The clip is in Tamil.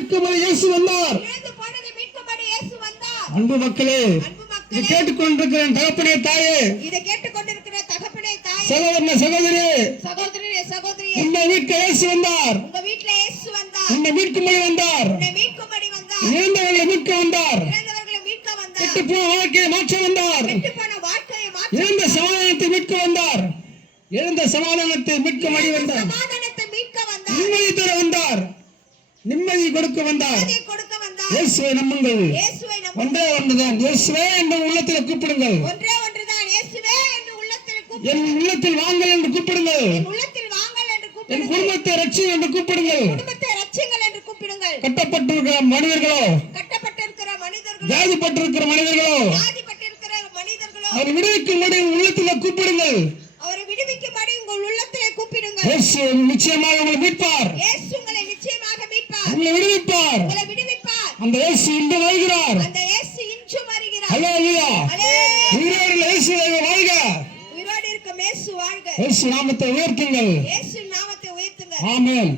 மீட்கும்படி இயேசு வந்தார். அன்பு மக்களே, இதை கேட்டுக்கொண்டிருக்கிற தகப்பனே தாயே, சகோதரனே சகோதரியே, உன்னை மீட்க இயேசு வந்தார். உன்னை மீட்கும்படி வந்தார். இழந்தவர்களை மீட்க வந்தார். கெட்டுப்போன வாழ்க்கையை மாற்ற வந்தார். இழந்த சமாதானத்தை மீட்க வந்தார். இழந்த சமாதானத்தை மீட்கும்படி வந்தார். நிம்மதி தர வந்தார். நிம்மதி கொடுக்க வந்தார். இயேசுவை நம்புங்கள். ஒன்றே ஒன்றுதான். இயேசுவே என்று உள்ளத்தில் கூப்பிடுங்கள். என் உள்ளத்தில் வாங்கள் என்று கூப்பிடுங்கள். என் குடும்பத்தை ரட்சியுங்கள் என்று கூப்பிடுங்கள். கட்டப்பட்டிருக்கிற மனிதர்களோ, வியாதிப்பட்டிருக்கிற மனிதர்களோ, அவர் விடுவிக்கும்படி உள்ளத்தில் கூப்பிடுங்கள். இயேசு நிச்சயமாக உங்களை மீட்பார். உங்களை விடுவிப்பார். அந்த இயேசு இன்று வருகிறார். அல்லேலூயா. உயிரோடு இயேசு வாழ்க. இயேசு நாமத்தை உயர்த்துங்கள். ஆமென்.